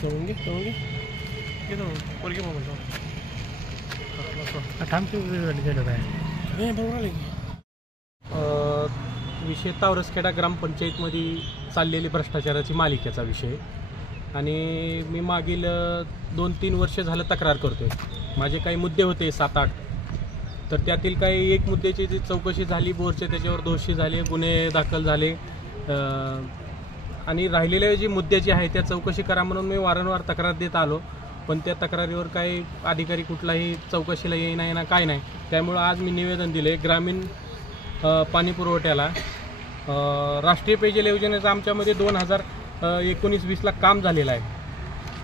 चौंगे चौंगे किधर पोरगी मोबाईल विषय तावरसखेडा ग्रामपंचायतमध्ये चाललेली भ्रष्टाचाराची मालिकेचा विषय आणि मी मागील 2-3 वर्ष झालं तक्रार करतोय। माझे काही मुद्दे होते 7-8, तर त्यातील काही एक मुद्द्याची जी चौकशी झाली, बोरचे त्याच्यावर दोषी झाले, गुन्हे दाखल झाले आणि राहिलेल्या जी मुद्द्याची आहे त्या चौकशी करा म्हणून मी वारंवार तक्रार देत आलो, पण त्या तक्रारीवर काही अधिकारी कुठलाही चौकशीला येईना ना काय नाही। त्यामुळे आज मी निवेदन दिले ग्रामीण पाणी पुरवठ्याला। राष्ट्रीय पेयजल योजनेचा आमच्यामध्ये 2019-20 ला काम झालेलं आहे।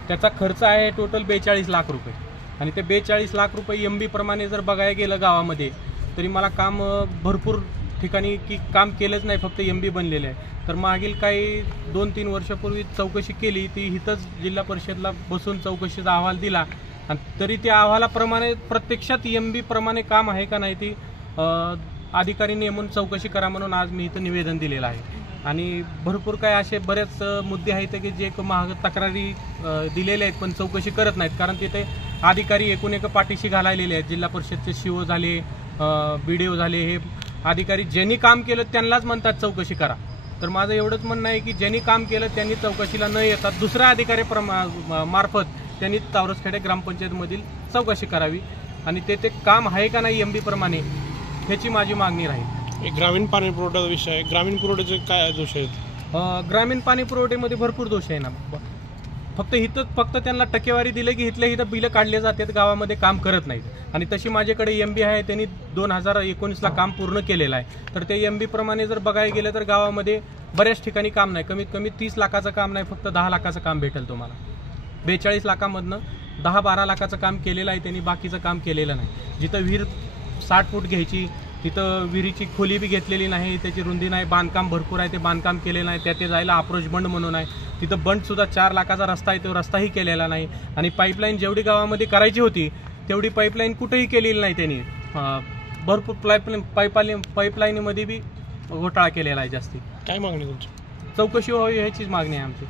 त्याचा खर्च आहे टोटल 42 लाख रुपये आणि ते 42 लाख रुपये MB प्रमाणे जर बघायला गेलं गावामध्ये तरी मला काम भरपूर ठिकाणी की काम केलंच नाही, फक्त MB बनलेले आहे। तर मागील काही 2-3 वर्षापूर्वी चौकशी केली, ती इथंच जिल्हा परिषदला बसून चौकशीचा अहवाल दिला आणि तरी त्या अहवालाप्रमाणे प्रत्यक्षात MB प्रमाणे काम आहे का नाही ती अधिकारी नेमून चौकशी करा म्हणून आज मी इथं निवेदन दिलेलं आहे। आणि भरपूर काय असे बरेच मुद्दे आहेत की जे तक्रारी दिलेले आहेत पण चौकशी करत नाहीत, कारण तिथे अधिकारी एकूण एक पाठीशी घालायलेले आहेत। जिल्हा परिषदचे CO झाले, BDO झाले, हे अधिकारी ज्यांनी काम केलं त्यांनाच म्हणतात चौकशी करा। तर माझं एवढंच म्हणणं आहे की ज्यांनी काम केलं त्यांनी चौकशीला न येतात दुसऱ्या अधिकारी मार्फत त्यांनी तावरसखेडा ग्रामपंचायतमधील चौकशी करावी आणि ते काम आहे का नाही MB प्रमाणे ह्याची माझी मागणी राहील। ग्रामीण पाणी पुरवठा विषय आहे, ग्रामीण पुरवठ्याचे काय दोष आहेत? ग्रामीण पाणी पुरवठ्यामध्ये भरपूर दोष आहे ना। फक्त त्यांना टक्केवारी दिली की इथल्या इथं बिलं काढले जातात, गावामध्ये काम करत नाहीत। आणि तशी माझ्याकडे MB आहे, त्यांनी 2019 ला काम पूर्ण केलेलं आहे। तर ते MB प्रमाणे जर बघायला गेलं तर गावामध्ये बऱ्याच ठिकाणी काम नाही, कमीत कमी 30 लाखाचं काम नाही, फक्त 10 लाखाचं काम भेटेल तुम्हाला। 42 लाखामधनं 10-12 लाखाचं काम केलेलं आहे त्यांनी, बाकीचं काम केलेलं नाही। जिथं विहीर 60 फूट घ्यायची तिथं विहिरीची खोली बी घेतलेली नाही, त्याची रुंदी नाही, बांधकाम भरपूर आहे, ते बांधकाम केलेलं नाही। ते जायला अप्रोच बंड म्हणून आहे, तिथं बंडसुद्धा 4 लाखाचा रस्ता आहे, तो रस्ताही केलेला नाही। आणि पाईपलाईन जेवढी गावामध्ये करायची होती तेवढी पाईपलाईन कुठेही केलेली नाही त्यांनी। भरपूर पाईपलाईनमध्ये बी घोटाळा केलेला आहे जास्ती। काय मागणी तुमची? चौकशी व्हावी ह्याचीच मागणी आहे आमची।